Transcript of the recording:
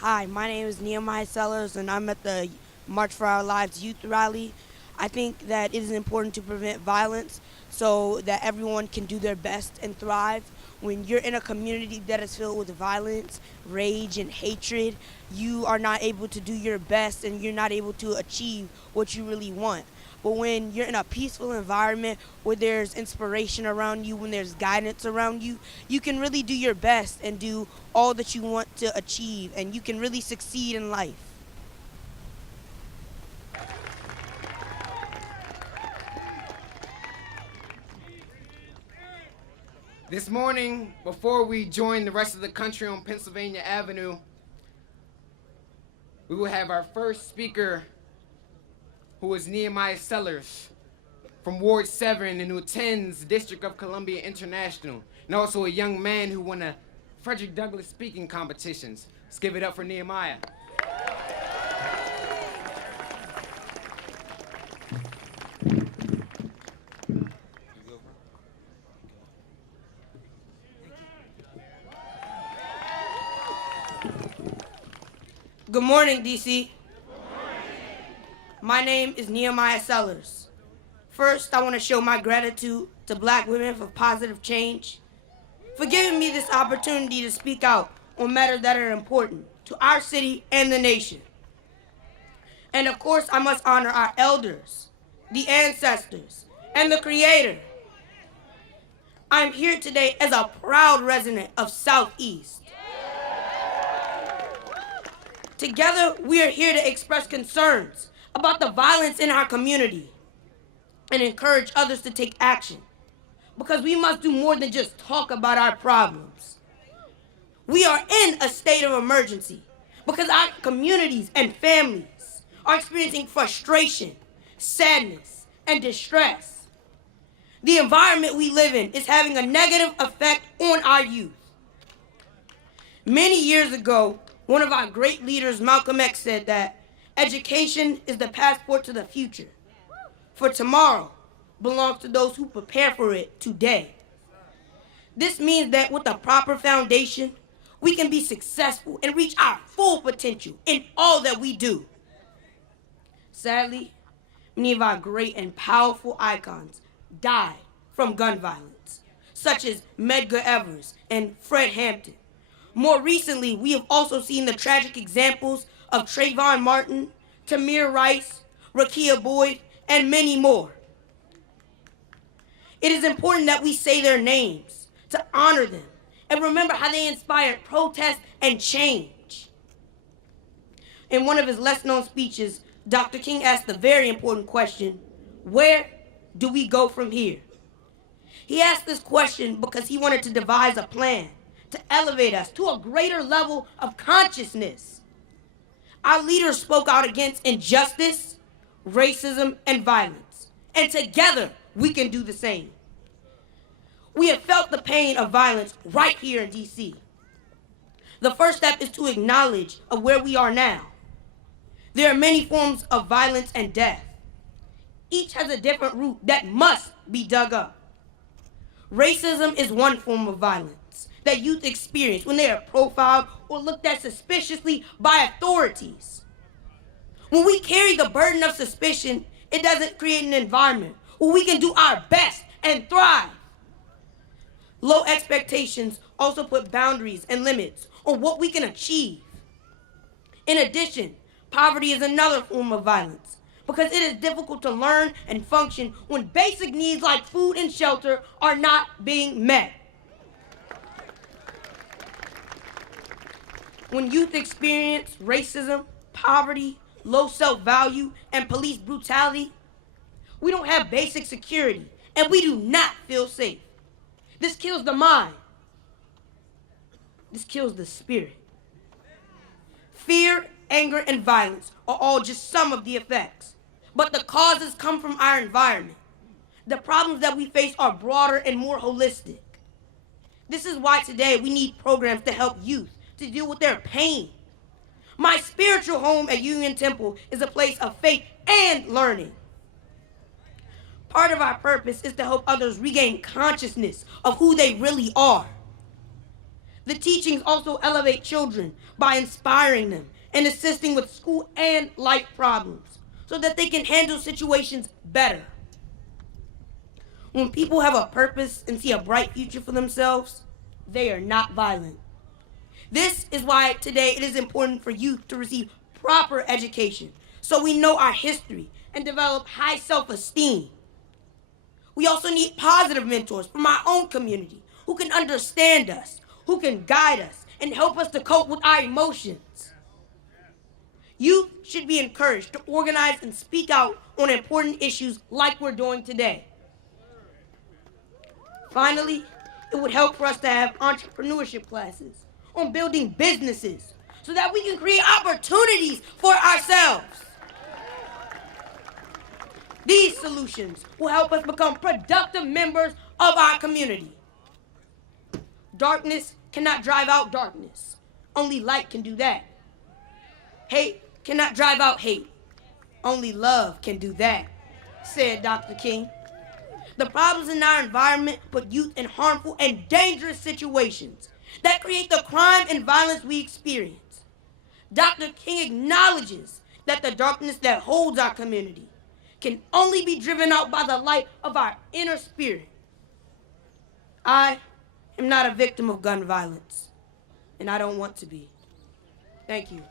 Hi, my name is Nehemiah Sellers, and I'm at the March for Our Lives youth rally. I think that it is important to prevent violence so that everyone can do their best and thrive. When you're in a community that is filled with violence, rage, and hatred, you are not able to do your best and you're not able to achieve what you really want. But when you're in a peaceful environment where there's inspiration around you, when there's guidance around you, you can really do your best and do all that you want to achieve, and you can really succeed in life. This morning, before we join the rest of the country on Pennsylvania Avenue, we will have our first speaker, who is Nehemiah Sellers from Ward 7 and who attends District of Columbia International, and also a young man who won a Frederick Douglass speaking competitions. Let's give it up for Nehemiah. Good morning, DC. My name is Nehemiah Sellers. First, I want to show my gratitude to Black women for positive change, for giving me this opportunity to speak out on matters that are important to our city and the nation. And of course, I must honor our elders, the ancestors, and the Creator. I'm here today as a proud resident of Southeast. Together, we are here to express concerns about the violence in our community and encourage others to take action, because we must do more than just talk about our problems. We are in a state of emergency because our communities and families are experiencing frustration, sadness, and distress. The environment we live in is having a negative effect on our youth. Many years ago, one of our great leaders, Malcolm X, said that education is the passport to the future, for tomorrow belongs to those who prepare for it today. This means that with a proper foundation, we can be successful and reach our full potential in all that we do. Sadly, many of our great and powerful icons died from gun violence, such as Medgar Evers and Fred Hampton. More recently, we have also seen the tragic examples of Trayvon Martin, Tamir Rice, Rakia Boyd, and many more. It is important that we say their names, to honor them, and remember how they inspired protest and change. In one of his less-known speeches, Dr. King asked the very important question, where do we go from here? He asked this question because he wanted to devise a plan to elevate us to a greater level of consciousness. Our leaders spoke out against injustice, racism, and violence, and together we can do the same. We have felt the pain of violence right here in DC. The first step is to acknowledge of where we are now. There are many forms of violence and death. Each has a different root that must be dug up. Racism is one form of violence that youth experience when they are profiled or looked at suspiciously by authorities. When we carry the burden of suspicion, it doesn't create an environment where we can do our best and thrive. Low expectations also put boundaries and limits on what we can achieve. In addition, poverty is another form of violence because it is difficult to learn and function when basic needs like food and shelter are not being met. When youth experience racism, poverty, low self-value, and police brutality, we don't have basic security, and we do not feel safe. This kills the mind. This kills the spirit. Fear, anger, and violence are all just some of the effects, but the causes come from our environment. The problems that we face are broader and more holistic. This is why today we need programs to help youth to deal with their pain. My spiritual home at Union Temple is a place of faith and learning. Part of our purpose is to help others regain consciousness of who they really are. The teachings also elevate children by inspiring them and assisting with school and life problems so that they can handle situations better. When people have a purpose and see a bright future for themselves, they are not violent. This is why today it is important for youth to receive proper education so we know our history and develop high self-esteem. We also need positive mentors from our own community who can understand us, who can guide us, and help us to cope with our emotions. Youth should be encouraged to organize and speak out on important issues like we're doing today. Finally, it would help for us to have entrepreneurship classes on building businesses so that we can create opportunities for ourselves. These solutions will help us become productive members of our community. Darkness cannot drive out darkness. Only light can do that. Hate cannot drive out hate. Only love can do that, said Dr. King. The problems in our environment put youth in harmful and dangerous situations that create the crime and violence we experience. Dr. King acknowledges that the darkness that holds our community can only be driven out by the light of our inner spirit. I am not a victim of gun violence, and I don't want to be. Thank you.